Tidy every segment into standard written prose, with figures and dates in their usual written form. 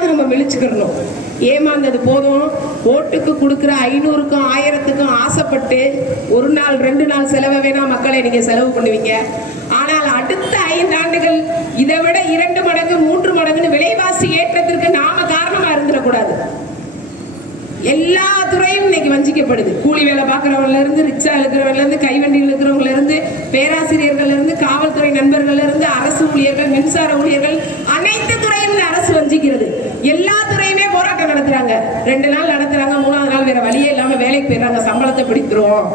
எப்படியாவது நம்ம விழிச்சுக்கிறணும். ஏமாந்தது போதும். ஓட்டுக்கு கொடுக்குற 500க்கும் 1000த்துக்கும் ஆசைப்பட்டு ஒரு நாள் 2 நாள் செலவை வேணா மக்களை நீங்க செலவு பண்ணுவீங்க. ஆனால் அடுத்த 5 ஆண்டுகள் இதை விட 2 மடங்கு 3 மடங்குன்னு விலைவாசி ஏற்றத்திற்கு நாம காரணமா இருந்துடக்கூடாது. எல்லா துறையும் இன்னைக்கு வஞ்சிக்கப்படுது. கூலி வேலை பார்க்கறவங்கல இருந்து, ரிக்ஷா இருக்கிறவங்கல இருந்து, கைவண்டி இருக்கிறவங்கல இருந்து, பேராசிரியர்கள் இருந்து, காவல்துறை நண்பர்கள் இருந்து, அரசு ஊழியர்கள், மின்சார ஊழியர்கள், அனைத்து துறையும் அரசு வஞ்சிக்கிறது. எல்லா துறையுமே போராட்டம் நடத்துறாங்க. 2 நாள் நடத்துறாங்க, 3ஆவது நாள் வேற வழியே இல்லாம வேலைக்கு போயிடுறாங்க. சம்பளத்தை பிடிக்கிறோம்,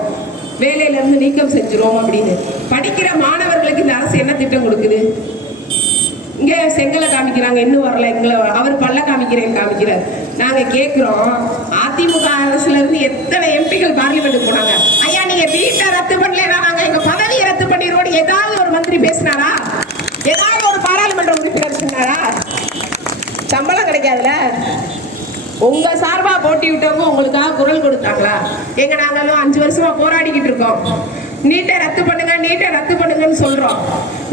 வேலையில இருந்து நீக்கம் செஞ்சிரும் அப்படின்னு. படிக்கிற மாணவர்களுக்கு இந்த அரசு என்ன திட்டம் கொடுக்குது? இங்க செங்கலை காமிக்கிறாங்க, இன்னும் வரல. எங்களை அவர் பல்ல காமிக்கிறேன்னு காமிக்கிறார். நாங்க கேட்கிறோம், அதிமுக அரசுல இருந்து எத்தனை எம்பிக்கள் பார்லிமெண்ட்டுக்கு போனாங்க? ஐயா நீங்க வீட்டை ரத்து பண்ணலன்னா நாங்க எங்க பதவியை ரத்து பண்ணிடுவோம். ஏதாவது ஒரு மந்திரி பேசினாரா? ஏதாவது ஒரு பாராளுமன்ற உறுப்பினர் சொன்னாரா? சம்பளம் கிடைக்காதுல. உங்க சார்பா போட்டி விட்டவங்க உங்களுக்காக குரல் கொடுத்தாங்களா? எங்க நாங்களும் 5 வருஷமா போராடிக்கிட்டு இருக்கோம். நீட்டை ரத்து பண்ணுங்க, நீட்டை ரத்து பண்ணுங்கன்னு சொல்றோம்.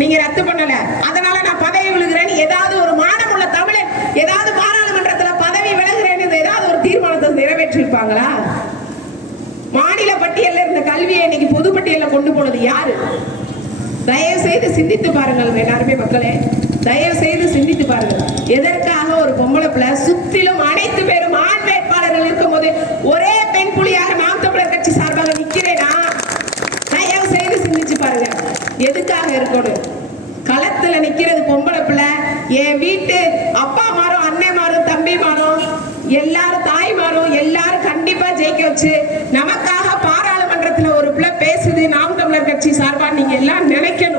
நீங்க ரத்து பண்ணல, அதனால நான் பதவி விழுகிறேன்னு ஏதாவது ஒரு மானமுள்ள தமிழன் ஏதாவது பாராளுமன்றத்துல பதவி விலகுறேன்னு ஏதாவது ஒரு தீர்மானத்தை நிறைவேற்றிருப்பாங்களா? மாநில பட்டியல்ல இருந்த கல்வியை இன்னைக்கு பொது பட்டியல்ல கொண்டு போனது யாரு? தயவு செய்து சிந்தித்து பாருங்கள் எல்லாருமே மக்களே, தயவு செய்து சிந்தித்து பாருங்கள். எதற்காக ஒரு பொம்பளை பிள்ளை சுற்றிலும் அனைத்து பேரும் ஆண் வேட்பாளர்கள் இருக்கும் போது ஒரே பெண் புலியாக நாம் தமிழர் கட்சி சார்பாக நிக்கிறேனா? தயவு செய்து சிந்திச்சு பாருங்க. எதுக்காக இருக்கணும்? களத்துல நிக்கிறது பொம்பளை பிள்ளை. என் வீட்டு அப்பா மாறும், அண்ணன் மாறும், தம்பி மாறும், எல்லாரும் தாய் மாறும், எல்லாரும் கண்டிப்பா ஜெயிக்க வச்சு நமக்காக பாராளுமன்றத்துல ஒரு பிள்ளை பேசுது நாம் தமிழர் கட்சி சார்பா நீங்க எல்லாம் நினைக்கணும்.